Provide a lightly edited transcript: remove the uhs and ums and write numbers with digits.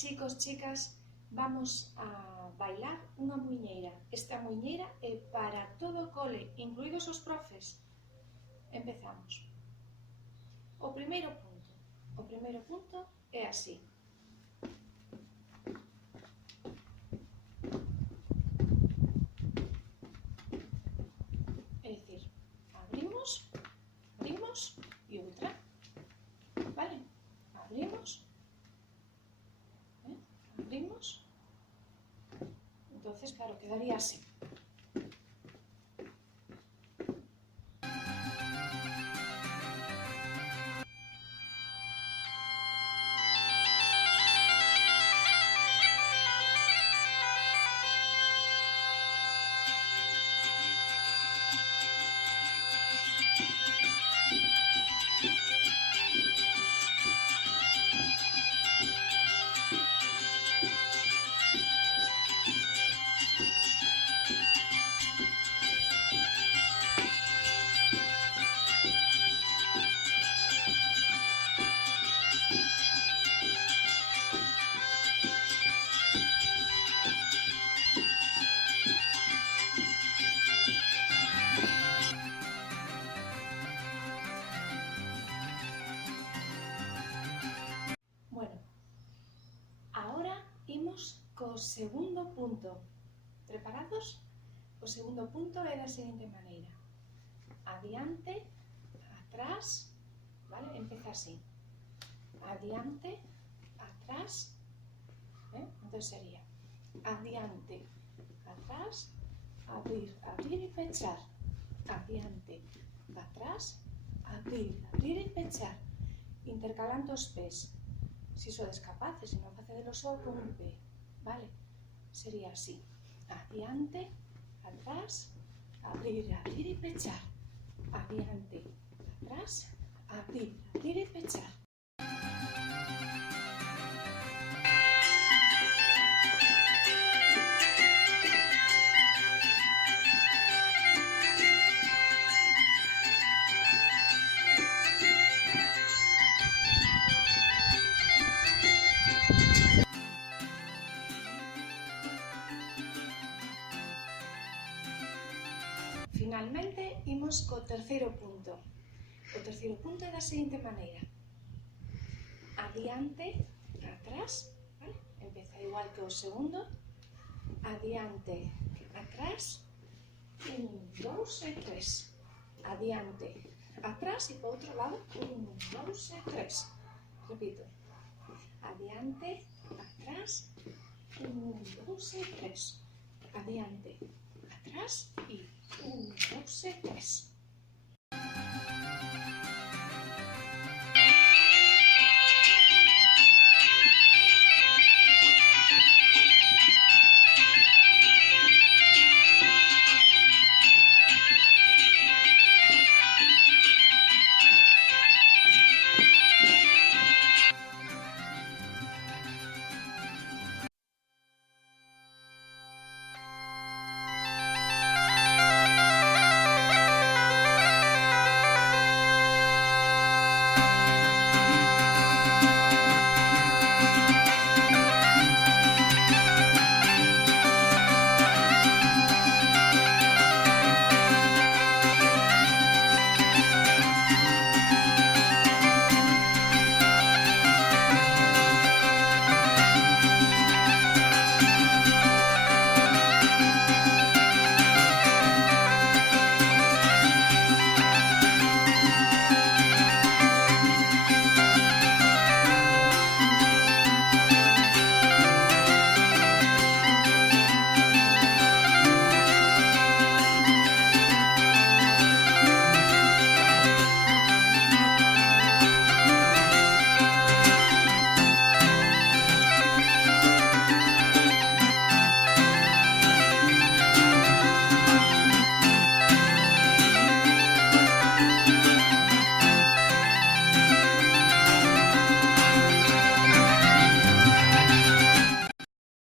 chicos, chicas, vamos a bailar unha muiñeira. Esta muiñeira é para todo o cole, incluídos os profes. Empezamos. O primeiro punto é así. É dicir, abrimos e outra, vale? Abrimos, entonces, claro, quedaría así. Co segundo punto. Preparados? O segundo punto é da seguinte maneira. Adiante, atrás, vale? Empeza así. Adiante, atrás, entón sería adiante, atrás, abrir, abrir e pechar. Adiante, atrás, abrir, abrir e pechar. Intercalando os pés. Si sodes capaces, se non facedelo só con un pé, vale? Sería así. Adiante, atrás, abrir, abrir e pechar. Adiante, atrás, abrir, abrir e pechar. Finalmente, imos co terceiro punto. O terceiro punto é da seguinte maneira. Adiante, atrás, vale? Empeza igual que o segundo. Adiante, atrás, 1, 2 e 3. Adiante, atrás e para outro lado, 1, 2 e 3. Repito. Adiante, atrás, 1, 2 e 3. Adiante, atrás e 1, 2 e 3.